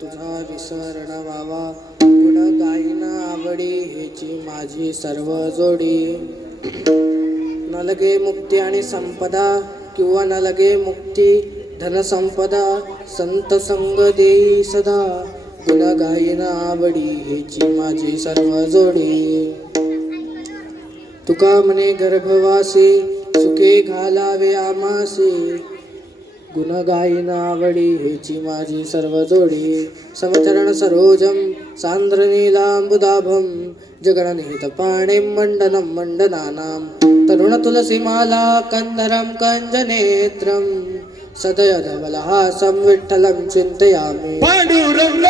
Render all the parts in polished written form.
तुझा विसरण व्हावा. गुण गाईना आवडी हेची माझी सर्व जोडी. न लगे मुक्ती आणि संपदा किंवा न लगे मुक्ती धनसंपदा. संत संग देई सदा. गुण गाईना आवडी हेची माझी सर्व जोडी. तुका म्हणे गर्भवासी सुखे घालावे आमासी. गुण गाईना आवडी हेची माझी सर्व जोडी. समचरण सरोजम सांद्र नीलांबुदाभम. जगणनिहित पाणे मंडनम मंडनानाम. तरुण तुलसीमाला कंदरम कंजनेत्रम. सदय धवलहासं विठ्ठलं चिंतयामि. पांडुरंग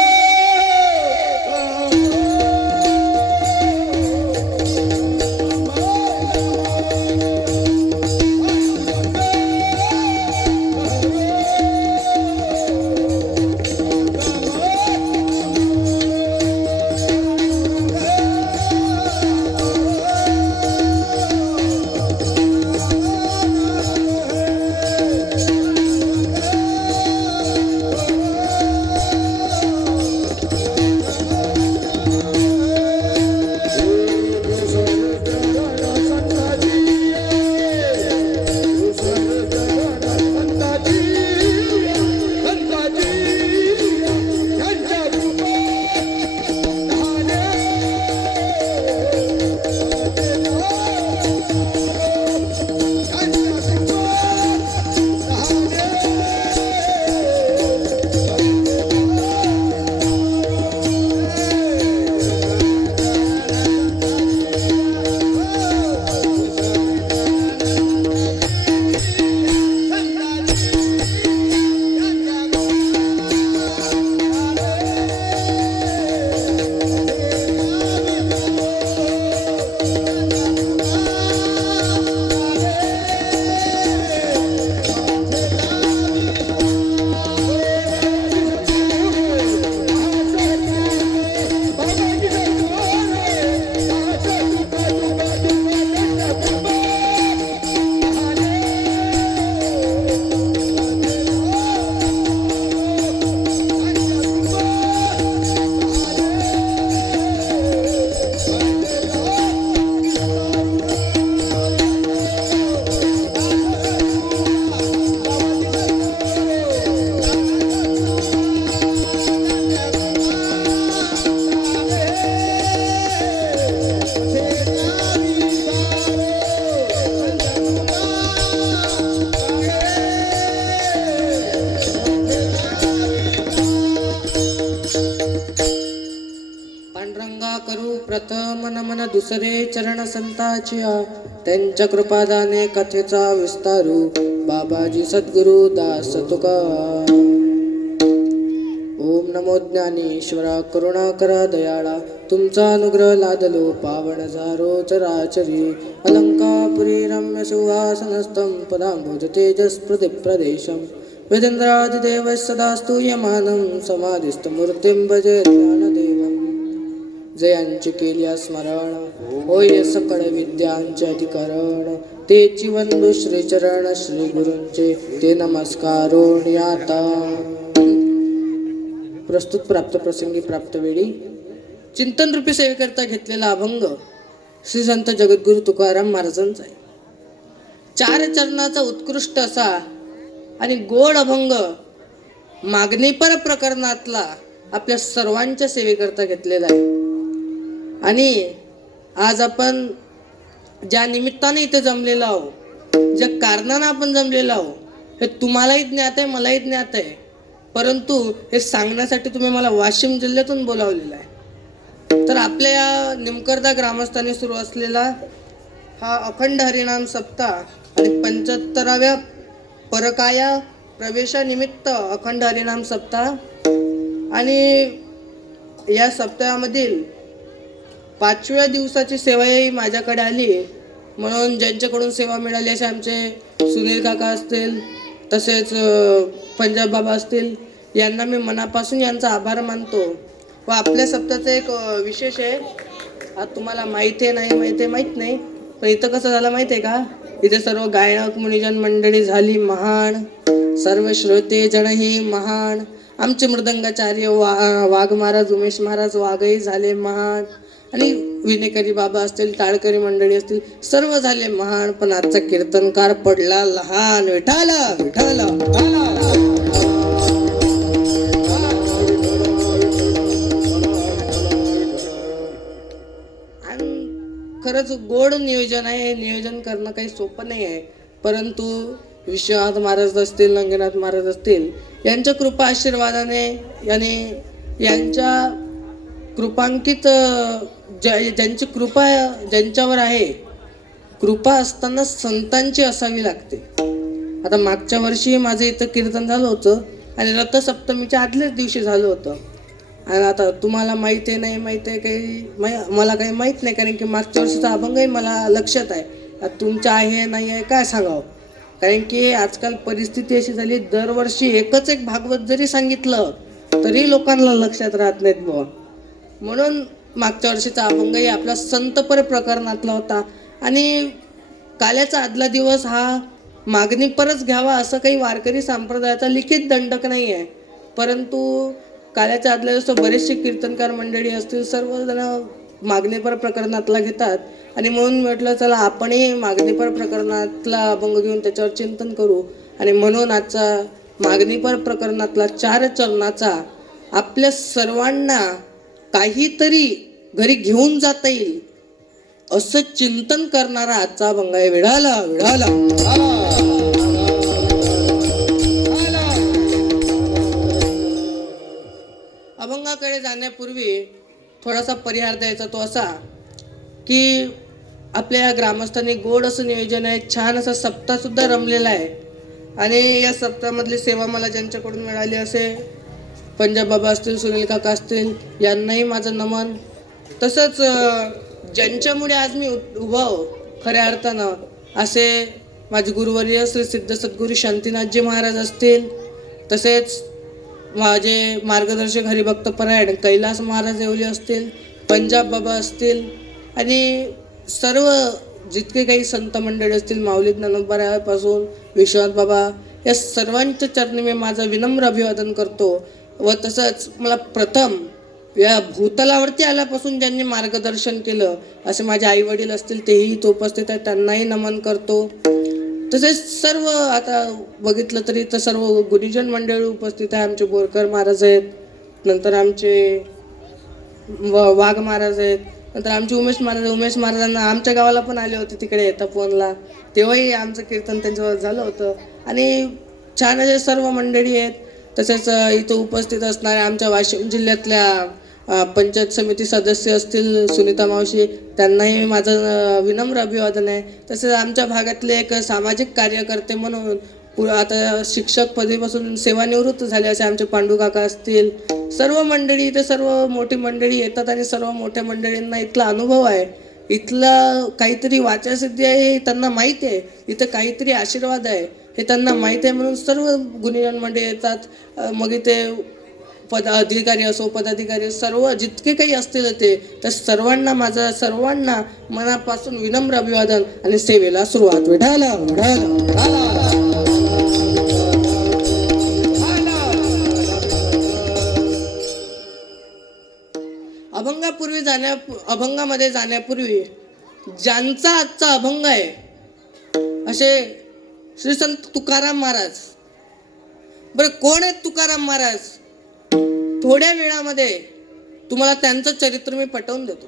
करू प्रथम नमन दुसरे चरण संताचिया. त्यांच्या कृपादाने कथेचा विस्तारू. बाबाजी सद्गुरु दास तुका. ओम नमो ज्ञानेश्वरा करुणाकरा दयाळा. तुमचा अनुग्रह लादलो पावन झारो चराचरी. अलंकापुरी रम्य सुहासनस्थं पदांबुज तेजस प्रदेशम. वेदेंद्रादिदेव सदा स्तूयमानं समाधिस्थ मूर्तिं भजे ज्ञानदेवम्. जयांची केल्या स्मरण होय सकळ विद्यांचे अधिकरण. तेची वंदू श्रीचरण श्री गुरूंचे ते नमस्कारो आता. प्रस्तुत प्राप्त प्रसंगी प्राप्त वेळी चिंतन रूपी सेवेकरता घेतलेला अभंग श्री संत जगद्गुरु तुकाराम महाराजांचा आहे. 4 चरणाचा उत्कृष्ट असा आणि गोड अभंग मागणीपर प्रकरणातला आपल्या सर्वांच्या सेवेकरता घेतलेला आहे. आणि आज आपण ज्या निमित्ताने इथे जमलेलो आहोत, ज्या कारणाने आपण जमलेलो आहोत, हे तुम्हालाही ज्ञात आहे, मलाही ज्ञात आहे. परंतु हे सांगण्यासाठी तुम्ही मला वाशिम जिल्ह्यातून बोलावलेलं आहे. तर आपल्या या निमकरदा ग्रामस्थांनी सुरू असलेला हा अखंड हरिनाम सप्ताह आणि 75व्या परकाया प्रवेशानिमित्त अखंड हरिनाम सप्ताह आणि या सप्ताहामधील 5व्या दिवसाची सेवाही माझ्याकडे आली. म्हणून ज्यांच्याकडून सेवा मिळाली असे आमचे सुनील काका असतील, तसेच पंजाब बाबा असतील, यांना मी मनापासून यांचा आभार मानतो. व आपल्या सप्ताहाचं एक विशेष आहे. आज तुम्हाला माहिती आहे नाही माहिती आहे माहीत नाही, पण इथं कसं झालं माहिती आहे का, इथे सर्व गायक मुनिजन मंडळी झाली महान, सर्व श्रोते जनही महान. आमचे मृदंगाचार्य वाघ महाराज, उमेश महाराज वाघही झाले महान, आणि विनेकरी बाबा असतील, टाळकरी मंडळी असतील, सर्व झाले महान. पण आजचा कीर्तनकार पडला लहान. विठाला विठाला खरंच गोड नियोजन आहे. नियोजन करणं काही सोपं नाही आहे, परंतु विश्वनाथ महाराज असतील, नंगनाथ महाराज असतील, यांच्या कृपा आशीर्वादाने यांच्या कृपांकित ज्यांची कृपा ज्यांच्यावर आहे, कृपा असताना संतांची असावी लागते. आता मागच्या वर्षी माझं इथं कीर्तन झालं होतं आणि रथसप्तमीच्या आदल्याच दिवशी झालं होतं. आणि आता तुम्हाला माहिती आहे नाही माहिती आहे काही मला काही माहीत नाही, कारण की मागच्या वर्षीचा अभंगही मला लक्षात आहे. आता तुमच्या आहे नाही आहे काय सांगावं, कारण की आजकाल परिस्थिती अशी झाली, दरवर्षी एकच एक भागवत जरी सांगितलं तरी लोकांना लक्षात राहत नाहीत बुवा. म्हणून मागच्या वर्षीचा अभंगही आपला संतपर प्रकरणातला होता. आणि काल्याचा आदला दिवस हा मागणी परच घ्यावा असं काही वारकरी संप्रदायाचा लिखित दंडक नाही आहे, परंतु काल्याच्या आदल्या दिवस बरेचसे कीर्तनकार मंडळी असतील, सर्वजण मागणीपर प्रकरणातला घेतात. आणि म्हणून म्हटलं चला आपणही मागणीपर प्रकरणातला अभंग घेऊन त्याच्यावर चिंतन करू. आणि म्हणून आजचा मागणीपर प्रकरणातला 4 चरणाचा आपल्या सर्वांना काहीतरी घरी घेऊन जाता येईल असं चिंतन करणारा आजचा अभंग आहे. विढाला विढाला अभंगाकडे जाण्यापूर्वी थोडासा परिहार द्यायचा, तो असा की आपल्या ग्रामस्थांनी गोड असं नियोजन आहे, छान असा सप्ताहसुद्धा रमलेला आहे. आणि या सप्ताहामधली सेवा मला ज्यांच्याकडून मिळाली असे पंजाब बाबा असतील, सुनील काका असतील, यांनाही माझं नमन. तसंच ज्यांच्यामुळे आज मी उभा खऱ्या अर्थानं असे माझे गुरुवर्य श्री सिद्ध सद्गुरू शांतीनाथजी महाराज असतील, तसेच माझे मार्गदर्शक हरिभक्त परायण कैलास महाराज येवले असतील, पंजाब बाबा असतील, आणि सर्व जितके काही संत मंडळी असतील, माऊली ज्ञानोबापासून विश्वनाथ बाबा, या सर्वांच्या चरणी मी माझं विनम्र अभिवादन करतो. व तसंच मला प्रथम या भूतलावरती आल्यापासून ज्यांनी मार्गदर्शन केलं असे माझे आई वडील असतील, तेही इथं उपस्थित आहेत, त्यांनाही नमन करतो. तसेच सर्व आता बघितलं तरी तर सर्व गुरुजन मंडळी उपस्थित आहे. आमचे बोरकर महाराज आहेत, नंतर आमचे वाघ महाराज आहेत, नंतर आमचे उमेश महाराजांना आमच्या गावाला पण आले होते तिकडे तपोवनला, तेव्हाही आमचं कीर्तन त्यांच्यावर झालं होतं. आणि छान असे सर्व मंडळी आहेत. तसेच इथं उपस्थित असणाऱ्या आमच्या वाशिम जिल्ह्यातल्या पंचायत समिती सदस्य असतील सुनीता मावशी, त्यांनाही माझं विनम्र अभिवादन आहे. तसेच आमच्या भागातले एक सामाजिक कार्यकर्ते म्हणून आता शिक्षक पदवीपासून सेवानिवृत्त झाले असे आमचे पांडू काका असतील, सर्व मंडळी इथे सर्व मोठी मंडळी येतात आणि सर्व मोठ्या मंडळींना इथला अनुभव आहे, इथलं काहीतरी वाचासिद्धी आहे हे त्यांना माहीत आहे, इथं काहीतरी आशीर्वाद आहे हे त्यांना माहीत आहे. म्हणून सर्व गुणीजन मंडळी येतात. मग इथे अधिकारी असो पदाधिकारी सर्व जितके काही असतील ते, तर सर्वांना माझं सर्वांना मनापासून विनम्र अभिवादन आणि सेवेला सुरुवात. विठाला अभंगामध्ये जाण्यापूर्वी ज्यांचा आजचा अभंग आहे असे श्री संत तुकाराम महाराज. बरं, कोण आहेत तुकाराम महाराज? थोड्या वेळामध्ये तुम्हाला त्यांचं चरित्र मी पटवून देतो.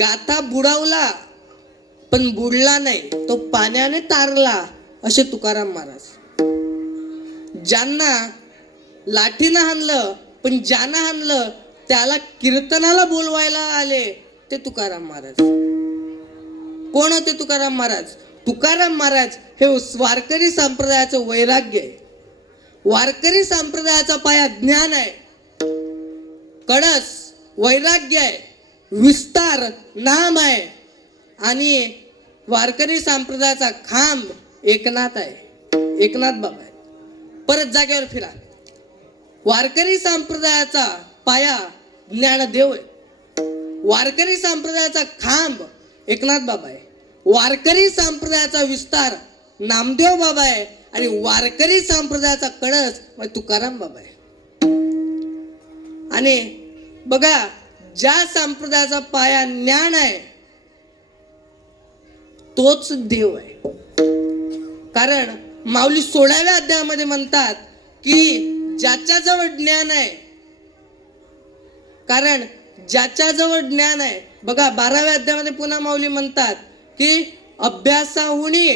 गाथा बुडावला पण बुडला नाही, तो पाण्याने तारला असे तुकाराम महाराज. ज्यांना लाठीनं हाणलं पण ज्यानं हाणलं त्याला कीर्तनाला बोलवायला आले ते तुकाराम महाराज. कोण होते तुकाराम महाराज? तुकाराम महाराज हे वारकरी संप्रदायाचं वैराग्य आहे. वारकरी संप्रदायाचा पाया ज्ञान आहे, कळस वैराग्य आहे, विस्तार नाम आहे, आणि वारकरी संप्रदायाचा खांब एकनाथ आहे, एकनाथ बाबा आहे. परत जागेवर फिरा. वारकरी संप्रदायाचा पाया ज्ञानदेव आहे, वारकरी संप्रदायाचा खांब एकनाथ बाबा आहे, वारकरी संप्रदायाचा विस्तार नामदेव बाबा आहे, आणि वारकरी संप्रदायाचा कळस तुकाराम बाबा आहे. आणि बघा, ज्या संप्रदायाचा पाया ज्ञान आहे तोच देव आहे. कारण माऊली 16व्या अध्यायामध्ये म्हणतात की ज्याच्याजवळ ज्ञान आहे, कारण ज्याच्याजवळ ज्ञान आहे, बघा 12व्या अध्यायामध्ये पुन्हा माऊली म्हणतात की अभ्यासाहुनी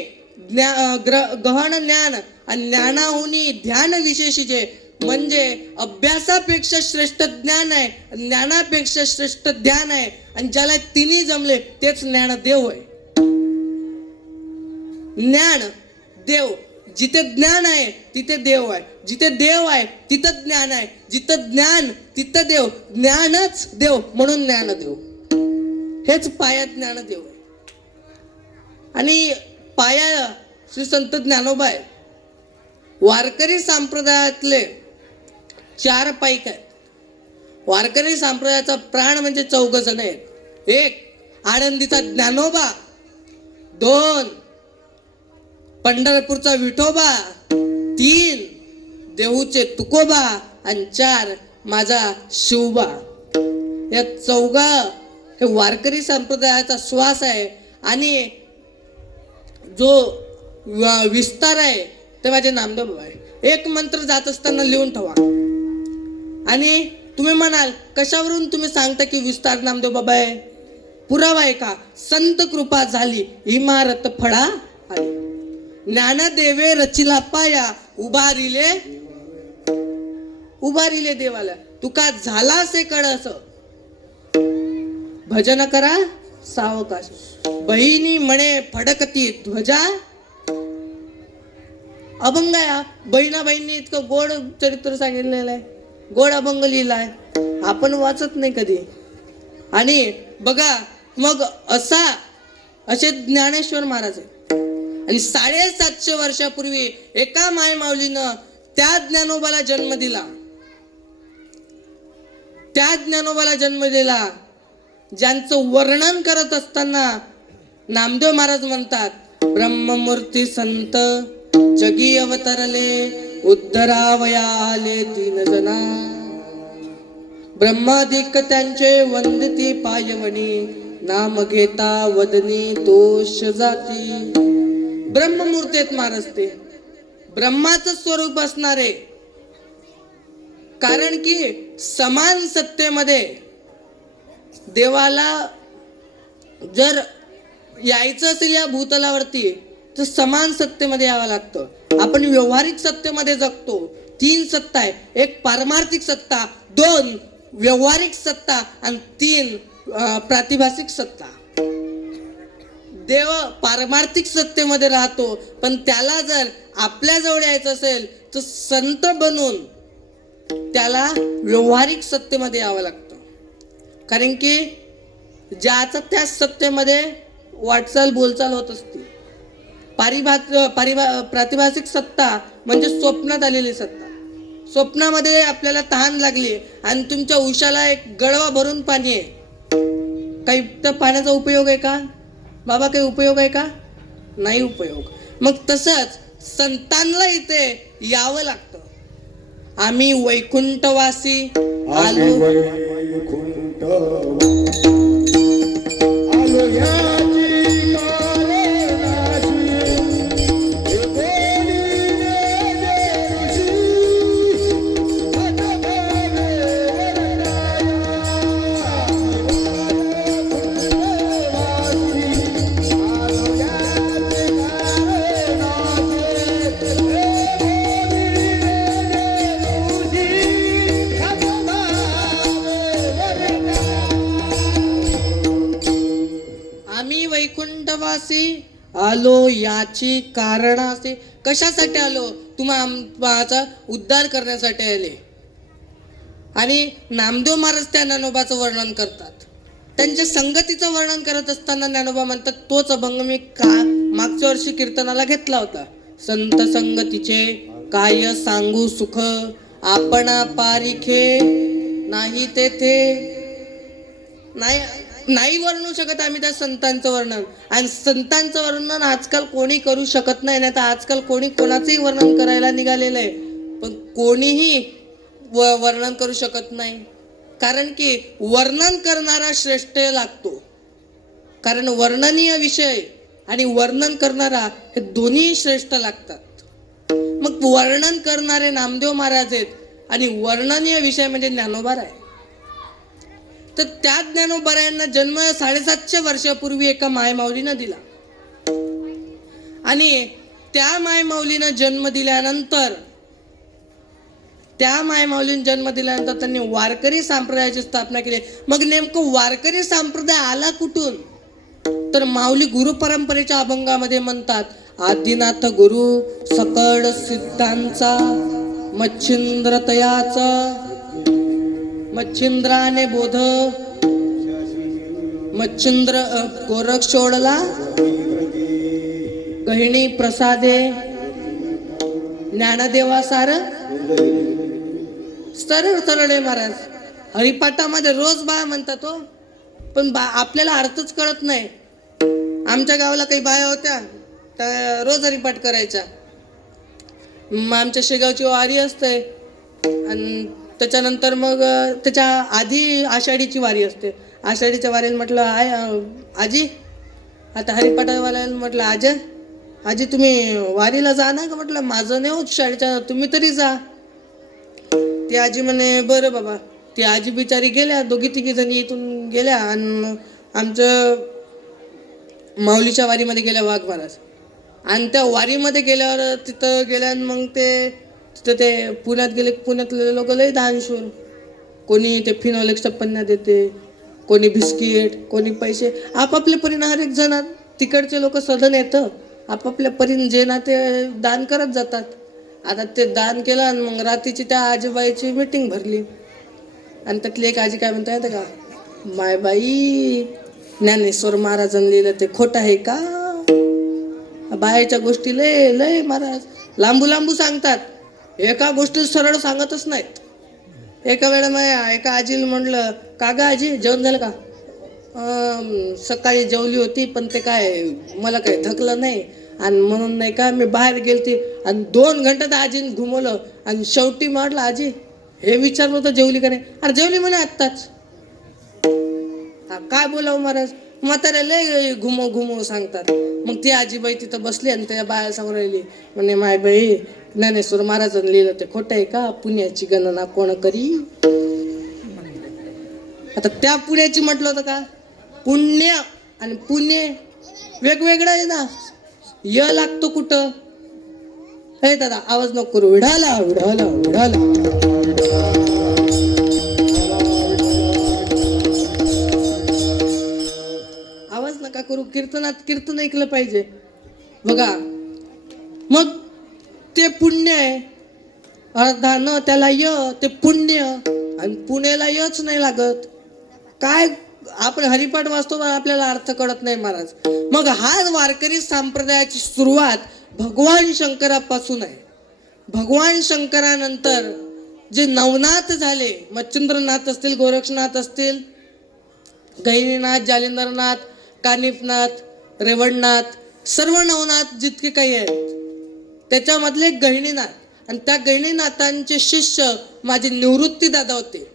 गहन ज्ञान आणि ज्ञानाहुनी ध्यान विशेषीचे, म्हणजे अभ्यासापेक्षा श्रेष्ठ ज्ञान आहे, ज्ञानापेक्षा श्रेष्ठ ध्यान आहे, आणि ज्याला तिन्ही जमले तेच ज्ञानदेव आहे. ज्ञान देव, जिथे ज्ञान आहे तिथे देव आहे, जिथे देव आहे तिथं ज्ञान आहे, जिथं ज्ञान तिथं देव, ज्ञानच देव म्हणून ज्ञानदेव. हेच पाया ज्ञानदेव आहे. आणि पाया श्री संत ज्ञानोबा आहे. वारकरी संप्रदायातले 4 पाईक आहेत. वारकरी संप्रदायाचा प्राण म्हणजे 4 जण आहेत. 1 आळंदीचा ज्ञानोबा, 2 पंढरपूरचा विठोबा, 3 देहूचे तुकोबा आणि 4 माझा शिवबा. या 4 हे वारकरी संप्रदायाचा श्वास आहे. आणि जो विस्तार आहे ते माझे नामदेव बाबा आहे. एक मंत्र जात असताना लिहून ठेवा. आणि तुम्ही म्हणाल कशावरून तुम्ही सांगता की विस्तार नामदेव बाबा आहे? पुरावा आहे का? संत कृपा झाली इमारत फळा आली, ज्ञानदेवे रचिला पाया, उभारिले देवाला. तुका झाला से कळस, भजन करा सावकाश, बहिणी म्हणे फडकती ध्वजा. अभंग आहे. बहिणा बहिणी इतकं गोड चरित्र सांगितलेलं आहे, गोड अभंग लिहिलाय, आपण वाचत नाही कधी. आणि बघा मग असे ज्ञानेश्वर महाराज आहे. आणि 750 वर्षापूर्वी एका माय माऊलीनं त्या ज्ञानोबाला जन्म दिला. त्या ज्ञानोबाला जन्म दिला ज्यांचं वर्णन करत असताना नामदेव महाराज म्हणतात, ब्रह्ममूर्ती संत जगी अवतरले, उद्धरावया आले 3 जना, ब्रह्मादिक त्यांचे वंदती पायवणी, नाम घेता वदनी तोष जाती. ब्रह्ममूर्तीत महाराज ते ब्रह्माचं स्वरूप असणारे. कारण की समान सत्तेमध्ये देवाला जर यायचं असेल या भूतलावरती तर समान सत्तेमध्ये यावं लागतं. आपण व्यवहारिक सत्तेमध्ये जगतो. 3 सत्ता आहे. 1 पारमार्थिक सत्ता, 2 व्यवहारिक सत्ता आणि 3 प्रातिभासिक सत्ता. देव पारमार्थिक सत्तेमध्ये राहतो, पण त्याला जर आपल्या जवळ यायचं असेल तर संत बनून त्याला व्यवहारिक सत्तेमध्ये यावं लागतं. कारण की ज्याचा त्या सत्तेमध्ये वाटचाल बोलचाल होत असते. प्रातिभासिक सत्ता म्हणजे स्वप्नात आलेली सत्ता. स्वप्नामध्ये आपल्याला तहान लागली आणि तुमच्या उशाला एक गळवा भरून पाणी आहे, काही तर पाण्याचा उपयोग आहे का बाबा? काही उपयोग आहे का? नाही उपयोग. मग तसंच संतांना इथे यावं लागतं. आम्ही वैकुंठवासी आलो, वैकुंठवासी आलो याची कारण असे. कशासाठी आलो? तुम्हाला उद्धार करण्यासाठी आले. आणि नामदेव महाराज त्या ज्ञानोबाचं वर्णन करतात. त्यांच्या संगतीचं वर्णन करत असताना ज्ञानोबा म्हणतात, तोच अभंग मी मागच्या वर्षी कीर्तनाला घेतला होता. संत संगतीचे काय सांगू सुख, आपणा पारिखे नाही तेथे. नाही वर्णू शकत आम्ही त्या संतांचं वर्णन. आणि संतांचं वर्णन आजकाल कोणी करू शकत नाही. नाही तर आजकाल कोणी कोणाचंही वर्णन करायला निघालेलं आहे, पण कोणीही वर्णन करू शकत नाही. कारण की वर्णन करणारा श्रेष्ठ लागतो. कारण वर्णनीय विषय आणि वर्णन करणारा हे दोन्ही श्रेष्ठ लागतात. मग वर्णन करणारे नामदेव महाराज आहेत आणि वर्णनीय विषय म्हणजे ज्ञानोबा आहे. तर त्या ज्ञानोबारायांना जन्म 750 वर्षापूर्वी एका मायमाऊलीनं दिला. आणि त्या मायमाऊलीनं जन्म दिल्यानंतर त्यांनी वारकरी संप्रदायाची स्थापना केली. मग नेमकं वारकरी संप्रदाय आला कुठून? तर माऊली गुरु परंपरेच्या अभंगामध्ये म्हणतात, आदिनाथ गुरु सकळ सिद्धांचा मच्छिंद्र तयाचा, मच्छिंद्राने बोध मच्छिंद्र गोरख सोडला गहिणी प्रसादे ज्ञानदेवा सार. सरळ सरळ आहे महाराज. हरिपाठामध्ये रोज बाया म्हणतात हो, पण आपल्याला अर्थच कळत नाही. आमच्या गावाला काही बाया होत्या त्या रोज हरिपाठ करायच्या. आमच्या शेगावची वारी असते आणि त्याच्यानंतर मग त्याच्या आधी आषाढीची वारी असते. आषाढीच्या वारीला म्हटलं आजी, आता हरिपाठावाल्याला म्हटलं आजी तुम्ही वारीला जा ना का? म्हटलं माझं नाही होत शाळेच्या, तुम्ही तरी जा. ती आजी म्हणे बरं बाबा. ती आजी बिचारी गेल्या, दोघी तिघी जणी इथून गेल्या आणि आमचं माऊलीच्या वारीमध्ये गेल्या वाघ महाराज. आणि त्या वारीमध्ये गेल्यावर तिथं गेल्या मग तिथं ते पुण्यात गेले. पुण्यातले लोक लय दानशूर. कोणी ते फिनोलेक चप्पन्या देते, कोणी बिस्किट, कोणी पैसे. आपापल्या परीने हर एक जण तिकडचे लोक सदन येतं आपापल्या परीने जे ना ते दान करत जातात. आता ते दान केलं आणि मग रात्रीची त्या आजीबाईची मीटिंग भरली. आणि त्यातली एक आजी काय म्हणता येतं का, माय बाई ज्ञानेश्वर महाराजांनी लिहिलं ते खोटं आहे का? बायाच्या गोष्टी लय लय महाराज लांबू लांबू सांगतात, एका गोष्टी सरळ सांगतच नाहीत. एका वेळेला एका आजीला म्हटलं, का ग आजी जेवण झालं का? सकाळी जेवली होती पण ते काय मला काही थकलं नाही आणि म्हणून नाही का मी बाहेर गेलती आणि 2 घंटे आजीने घुमवलं आणि शेवटी म्हटलं आजी हे विचारलं होतं जेवली का नाही? अरे जेवली म्हणे आत्ताच. काय बोलावं महाराज, म्हातारे लय घुमव सांगतात. मग ती आजीबाई तिथं बसली आणि त्या बाया समोर राहिली. म्हणे माय बाई ज्ञानेश्वर महाराजांनी लिहिलं ते खोटं आहे का? पुण्याची गणना कोण करी? आता त्या पुण्याची म्हटलं होतं का? पुण्य आणि पुणे वेगवेगळं आहे ना. य लागतो कुठं? हे दादा आवाज नको करू. विढाला विढाला विढाला. आवाज नका करू. कीर्तनात कीर्तन ऐकलं पाहिजे बघा. मग ते पुण्य आहे अर्धा न त्याला य, ते पुण्य. आणि पुण्याला यच नाही लागत. काय आपण हरिपाठ वाचतो पण आपल्याला अर्थ कळत नाही महाराज. मग हा वारकरी संप्रदायाची सुरुवात भगवान शंकरापासून आहे. भगवान शंकरानंतर जे नवनाथ झाले, मच्छिंद्रनाथ असतील, गोरक्षनाथ असतील, गहिनीनाथ, जालिंदरनाथ, कानिफनाथ, रेवणनाथ, सर्व नवनाथ जितके काही आहेत त्याच्यामधले गहिनीनाथ. आणि त्या गहिनीनाथांचे शिष्य माझे निवृत्ती दादा होते.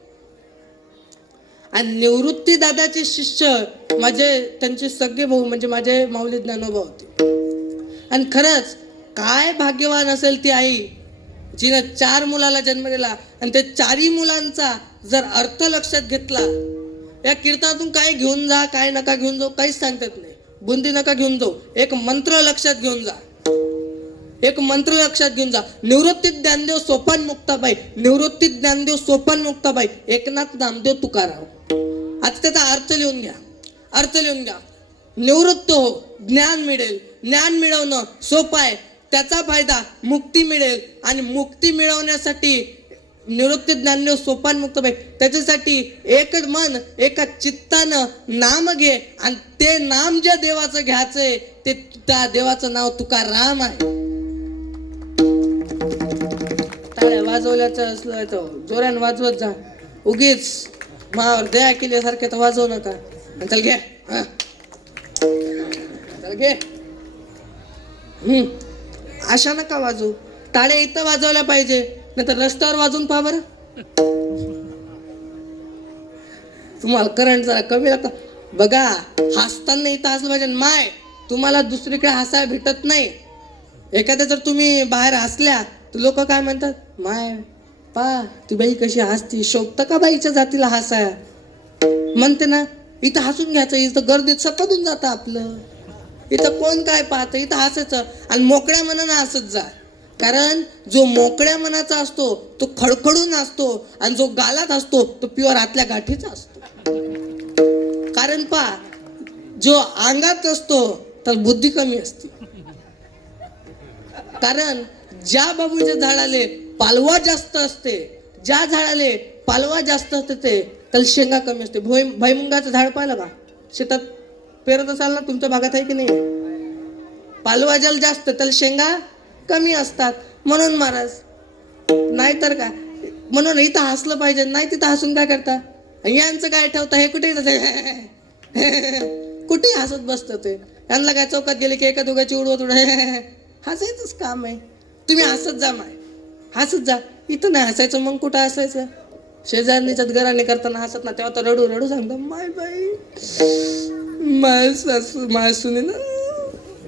आणि निवृत्ती दादाचे शिष्य माझे त्यांचे सगळे भाऊ म्हणजे माझे माऊली ज्ञानोबा होते. आणि खरंच काय भाग्यवान असेल ती आई जिनं 4 मुलाला जन्म दिला आणि त्या 4ही मुलांचा जर अर्थ लक्षात घेतला. या कीर्तनातून काय घेऊन जा काय नका घेऊन जाऊ काहीच सांगतात नाही. बुंदी नका घेऊन जाऊ, एक मंत्र लक्षात घेऊन जा. एक मंत्र लक्षात घेऊन जा. निवृत्ती ज्ञानदेव सोपान मुक्ताबाई, निवृत्ती ज्ञानदेव सोपान मुक्ताबाई, एकनाथ नामदेव तुकाराम. आता त्याचा अर्थ लिहून घ्या. अर्थ लिहून घ्या. निवृत्त हो, ज्ञान मिळेल. ज्ञान मिळवणं सोपं आहे. त्याचा फायदा मुक्ती मिळेल आणि मुक्ती मिळवण्यासाठी निवृत्ती ज्ञानदेव सोपान मुक्ताबाई त्याच्यासाठी एक मन एका चित्तानं नाम घे आणि ते नाम ज्या देवाचं घ्यायचंय ते त्या देवाचं नाव तुकाराम आहे. टाळ्या वाजवल्याचं असलं तर जोरान वाजवत जा. उगीच मावर दया केल्यासारखे तर वाजवू नका. चल घे, चल घे. अशा नका वाजवू. टाळ्या इथं वाजवल्या पाहिजे, नाही तर रस्त्यावर वाजून पहा बरं. तुम्हाला करंट जरा कमी लागतं. बघा, हसताना इथं हसलं पाहिजे. माय, तुम्हाला दुसरीकडे हसायला भेटत नाही. एखाद्या जर तुम्ही बाहेर हसल्या तर लोक काय म्हणतात, माय पा ती बाई कशी हसती, शोभतं का बाईच्या जातीला हसाया, म्हणते ना. इथं हसून घ्यायचं, इथं गर्दीत सततून जातं आपलं. इथं कोण काय पाहतं, इथं हसायचं आणि मोकळ्या मनानं हसत जा. कारण जो मोकळ्या मनाचा असतो तो खडखडून असतो आणि जो गालात असतो तो प्युअर आतल्या गाठीचा असतो. कारण जो अंगात असतो तर बुद्धी कमी असते. कारण ज्या बाबूच्या झाडाले पालवा जास्त असते, ज्या झाडाले पालवा जास्त असते ते त्याला शेंगा कमी असते. भुईमुगाचं झाड पाहिलं का, शेतात पेरत असाल ना, तुमच्या भागात आहे की नाही. पालवा ज्याला जास्त त्याला शेंगा कमी असतात. म्हणून महाराज, नाहीतर का, म्हणून इथं हसलं पाहिजे. नाही तिथं हसून काय करता, यांचं काय ठेवता, हे कुठे कुठे हसत बसतं ते. यांना काय चौकात गेले की एका दोघांची उडवत हसायचंच काम आहे. तुम्ही हसत जा, माय हसत जा. इथं नाही हसायचं, मग कुठं हसायचं. शेजारणीच्यात घराने करताना हसत ना, तेव्हा तर रडू रडू सांगतो, माय बाई माय सासू माय सुने ना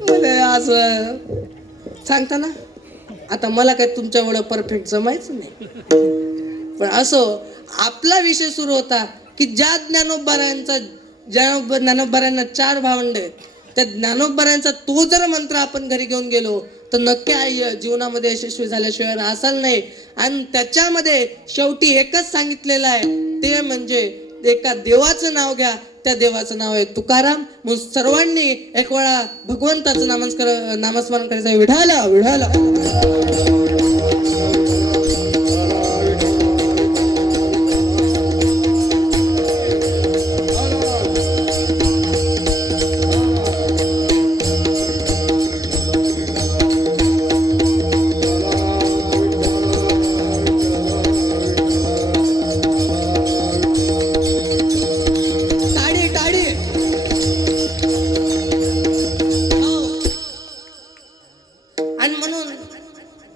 मला असं सांगता ना. आता मला काय तुमच्या एवढं परफेक्ट जमायचं नाही, पण असो आपला विषय सुरू होता की ज्या ज्ञानोबारांना 4 भावंड आहेत, त्या ज्ञानोबारांचा तो जर मंत्र आपण घरी घेऊन गेलो तर नक्की जीवनामध्ये यशस्वी झाल्याशिवाय असाल नाही. आणि त्याच्यामध्ये शेवटी एकच सांगितलेलं आहे, ते म्हणजे एका देवाचं नाव घ्या, त्या देवाचं नाव आहे तुकाराम. म्हणून सर्वांनी एक वेळा भगवंताचं नामस्मरण करायचं. विठाल विठाल.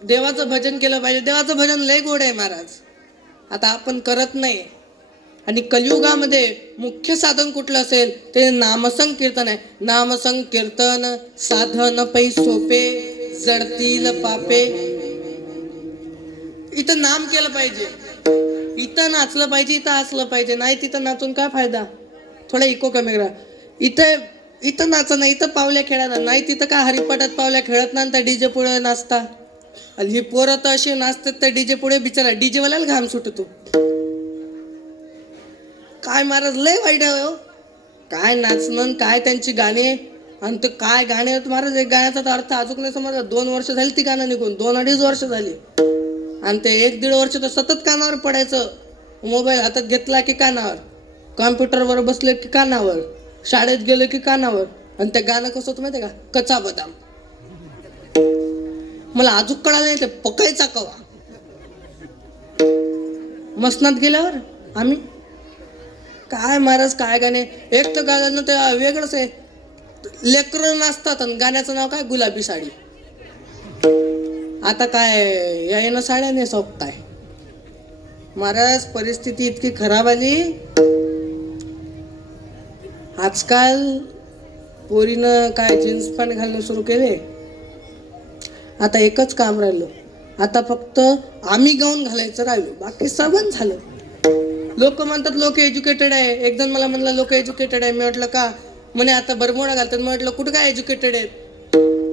देवाचं भजन केलं पाहिजे. देवाचं भजन लय गोड आहे महाराज, आता आपण करत नाही. आणि कलियुगामध्ये मुख्य साधन कुठलं असेल ते नामसंकीर्तन आहे. नामसंकीर्तन साधन पै सोपे, जडतील पापे. इथं नाम केलं पाहिजे, इथं नाचलं पाहिजे, इथं हसलं पाहिजे. नाही तिथं नाचून काय फायदा. थोडा इको कमी करा. इथं नाचा नाही, इथं पावल्या खेळा नाही. तिथं काय हरिपाठात पावल्या खेळत ना, त्या डीजे पुढे नाचता. आणि ही पोरं तर अशी नाचतात त्या डीजे पुढे, बिचारा डीजे वाल्याला घाम सुटतो. काय महाराज लय वाईट आहे हो. काय नाचणं, काय त्यांची गाणी, आणि ते काय गाणे महाराज. एक गाण्याचा अर्थ अजून नाही समजला. 2 वर्ष झाली ती गाणं निघून, 2-2.5 वर्ष झाली. आणि ते 1-1.5 वर्ष तर सतत कानावर पडायचं. मोबाईल हातात घेतला की कानावर, कॉम्प्युटरवर बसले की कानावर, शाळेत गेलं की कानावर. आणि ते गाणं कसं होतं माहिती आहे का, कच्चा बदाम. मला अजून कळालं नाही ते पकायचा कवा. मसनात गेल्यावर आम्ही काय महाराज काय गाणे. एक तर गाणं ते वेगळंच आहे. लेकरं नाचतात आणि गाण्याचं नाव काय, गुलाबी साडी. आता काय यायनं साड्या नाही सोपताय महाराज. परिस्थिती इतकी खराब आली आजकाल. पोरीनं काय जीन्स पॅन्ट घालणं सुरू केले. आता एकच काम राहिलं, आता फक्त आम्ही गाऊन घालायचं राहिलो, बाकी सर्वच झालं. लोक म्हणतात लोक एज्युकेटेड आहे. एक जण मला म्हणला लोक एज्युकेटेड आहे. मी म्हटलं का, म्हणे आता बरमोडा घालतात. म्हटलं कुठं काय एज्युकेटेड आहेत.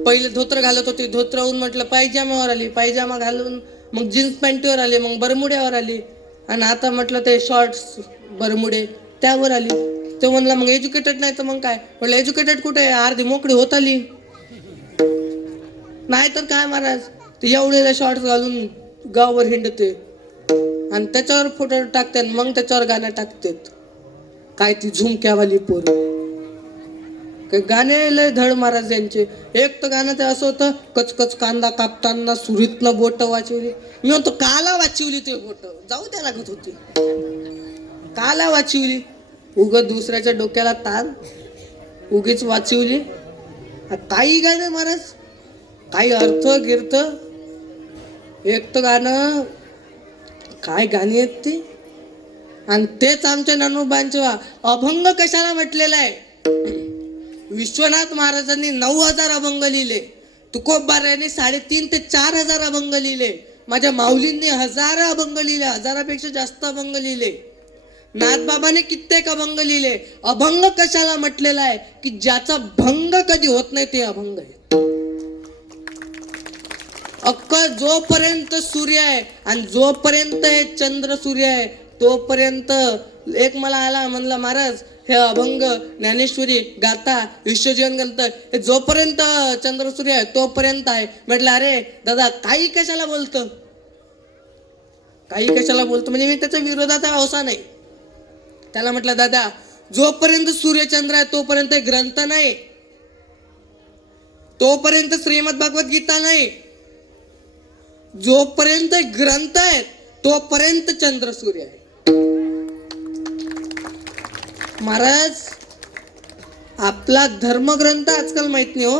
पहिले धोत्र घालत होते, धोत्रावरून म्हटलं पायजामावर आली, पायजामा घालून मग जीन्स पॅन्टीवर आली, मग बरमुड्यावर आली, आणि आता म्हटलं ते शॉर्ट्स बरमुडे त्यावर आली. ते म्हणला मग एज्युकेटेड नाही तर मग काय. म्हटलं एज्युकेटेड कुठे आहे, अर्धी मोकळी होत आली. नाही तर काय महाराज, ते एवढेला शॉर्ट्स घालून गाववर हिंडते आणि त्याच्यावर फोटो टाकते, मग त्याच्यावर गाणं टाकतात. काय ती झुमक्यावाली पोर, काय गाणे लय धड महाराज यांचे. एक तर गाणं ते असं होतं, कचकच कांदा कापताना सुरीतनं बोट वाचवली. मी म्हणतो काला वाचवली ते बोट, जाऊ द्या लागत होती. काला वाचवली, उगत दुसऱ्याच्या डोक्याला ताण, उगीच वाचवली. काही गाणे महाराज, काही अर्थ गिर्थ. एक तर गाणं काय गाणी आहेत ती. आणि तेच आमच्या ज्ञानोबांचे अभंग कशाला म्हटलेलं आहे. विश्वनाथ महाराजांनी 9,000 अभंग लिहिले, तुकोबार यांनी 3,500 ते 4,000 अभंग लिहिले, माझ्या माऊलींनी 1,000 अभंग लिहिले, 1,000पेक्षा जास्त अभंग लिहिले, नाथबाबाने कित्येक अभंग लिहिले. अभंग कशाला म्हटलेला आहे की ज्याचा भंग कधी होत नाही ते अभंग आहे. जोपर्यंत सूर्य आहे आणि जोपर्यंत हे चंद्र सूर्य आहे तोपर्यंत एक मला आला म्हणला, महाराज हे अभंग ज्ञानेश्वरी गाता विश्वजीवन ग्रंथ हे जोपर्यंत चंद्र सूर्य आहे तोपर्यंत आहे. म्हटलं अरे दादा काही कशाला बोलतो, काही कशाला बोलतो, म्हणजे मी त्याच्या विरोधाचा व्यवसाय नाही. त्याला म्हटलं दादा जोपर्यंत सूर्यचंद्र आहे तोपर्यंत ग्रंथ नाही, तोपर्यंत श्रीमद भागवत गीता नाही, जोपर्यंत ग्रंथ आहेत तोपर्यंत चंद्र सूर्य आहे. महाराज आपला धर्मग्रंथ आजकाल माहित नाही हो.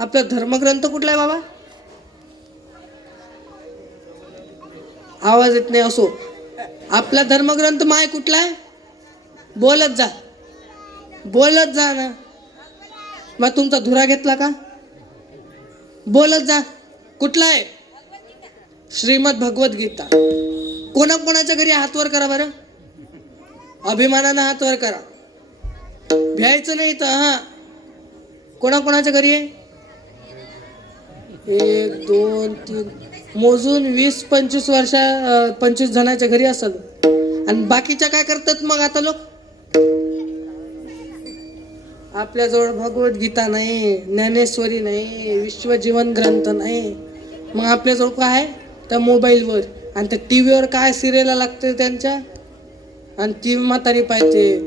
आपला धर्मग्रंथ कुठला आहे बाबा? आवाज येत नाही. असो, आपला धर्मग्रंथ माय कुठला आहे? बोलत जा, बोलत जा ना. मग तुमचा धुरा घेतला का? बोलत जा. कुठला आहे? श्रीमद भगवत गीता. कोणाकोणाच्या घरी हात वर करा बरं, अभिमानानं हात वर करा, भ्यायचं नाही तर. हा, कोणाकोणाच्या घरी आहे? 1 2 3 मोजून 20-25 वर्षा 25 जणांच्या घरी असेल. आणि बाकीच्या काय करतात मग आता लोक? आपल्याजवळ भगवद्गीता नाही, ज्ञानेश्वरी नाही, विश्वजीवन ग्रंथ नाही, मग आपल्याजवळ काय आहे? त्या मोबाईलवर आणि त्या टीव्हीवर काय सिरियल लागते त्यांच्या, आणि ती म्हातारी पाहिजे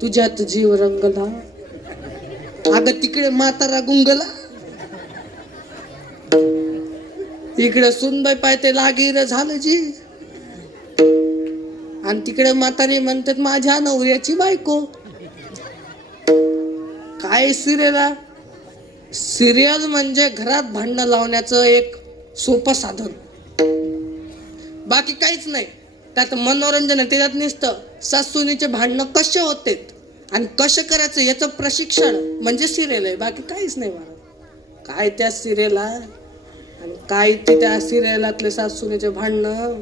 तुझ्यात जीव रंगला. अगं तिकडे म्हातारा गुंगला, इकडे सुनबाई पाहिजे लागीर झालं जी, आणि तिकडे म्हातारी म्हणतात माझ्या नवऱ्याची बायको. काय सिरियल? सिरियल म्हणजे घरात भांडणं लावण्याचं एक सोपं साधन, बाकी काहीच नाही. त्यात मनोरंजन आहे, त्याच्यात नुसतं सासूनीचे भांडणं कसे होते आणि कसे करायचं याचं प्रशिक्षण म्हणजे सिरियल आहे, बाकी काहीच नाही. मला काय त्या सिरियल आणि काय ते त्या सिरियलातले सासूनीचे भांडणं.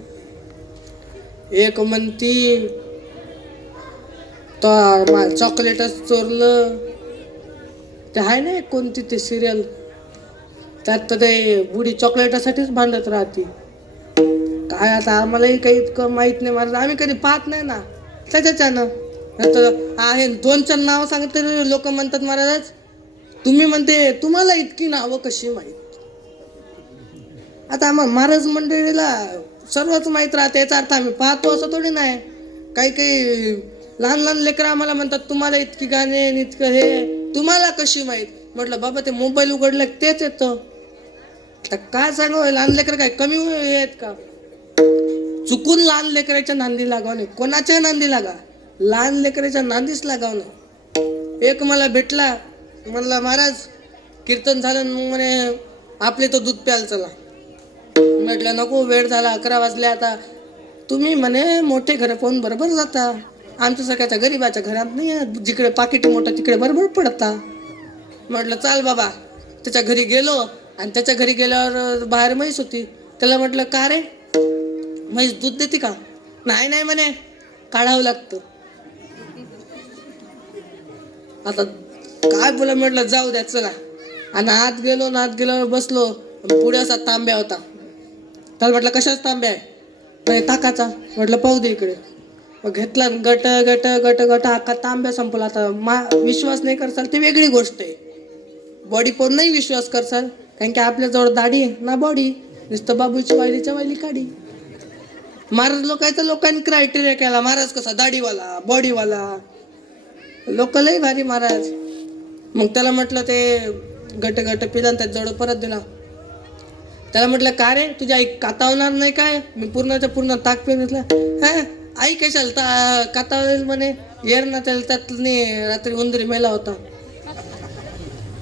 एक म्हणती तर चॉकलेटच चोरलं, ते आहे ना कोणती ते सिरियल, त्यात ते बुडी चॉकलेटासाठीच भांडत राहते. काय आता आम्हालाही काही इतकं माहित नाही महाराज, आम्ही कधी पाहत नाही ना त्याच्यानं. आहे 2-4 नावं सांगितले लोक म्हणतात महाराज तुम्ही म्हणते तुम्हाला इतकी नावं कशी माहीत? आता आम्हाला महाराज मंडळीला सर्वच माहीत राहते, याचा अर्थ आम्ही पाहतो असं थोडी नाही. काही काही लहान लहान लेकरं आम्हाला म्हणतात तुम्हाला इतकी गाणे इतकं हे तुम्हाला कशी माहीत? म्हटलं बाबा ते मोबाईल उघडलं तेच येतं. काय सांगू, लहान लेकर काय कमी आहेत का? चुकून लहान लेकराच्या नांदी लागाव नाही, कोणाच्या नांदी लागा, लहान लेकराच्या नांदीच लागाव नाही. एक मला भेटला, म्हणला महाराज कीर्तन झालं, मग म्हणे आपले तो दूध प्यायला चला. म्हटलं नको, वेळ झाला, 11 वाजले आता. तुम्ही म्हणे मोठे घर पाहून बरोबर जाता, आमच्या सगळ्याच्या गरीबाच्या घरात नाही, जिकडे पाकिट मोठं तिकडे बरोबर पडता. म्हटलं चाल बाबा. त्याच्या घरी गेलो आणि त्याच्या घरी गेल्यावर बाहेर म्हैस होती. त्याला म्हटलं का रे म्हैस दूध देते का? नाही नाही म्हणे, काढावं लागतं. आता काय बोला, म्हटलं जाऊ द्या चला. आणि आत गेलो बसलो, पुढे असा तांब्या होता. त्याला म्हटलं कशाच तांब्या आहे? नाही ताकाचा. म्हटलं पाहू दे इकडे. मग घेतला, गट गट गट गट अख्खा तांब्या संपला. आता विश्वास नाही करसाल ते वेगळी गोष्ट आहे, बॉडी पाहून नाही विश्वास करसाल, कारण की आपल्याजवळ दाढी ना बॉडी, नुसतं बाबूची वायलीच्या वायली काढी. महाराज लोकांनी क्रायटेरिया केला, महाराज कसा दाढीवाला बॉडीवाला, लोक लय भारी महाराज. मग त्याला म्हटलं ते गट गट पिला आणि त्यात जवळ परत दिला. त्याला म्हटलं का रे तुझी आई कातावणार नाही काय? मी पूर्णच्या पूर्ण ताक पिऊन घेतला. हा आई कशाला कातावेल म्हणे, येर ना त्यात रात्री उंदरी मेला होता.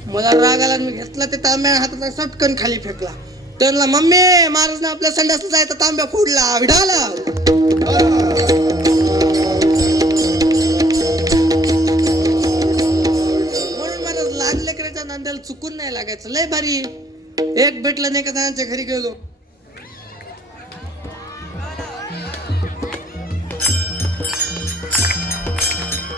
मला राग आला, मी घेतला ते तांब्या हातात सटकन खाली फेकला. त्यांना मम्मी महाराजने आपल्या संडासला जायचा तांब्या फोडला विढाला. लागायचं लय भारी. एक भेटलं नाही का जणांच्या घरी गेलो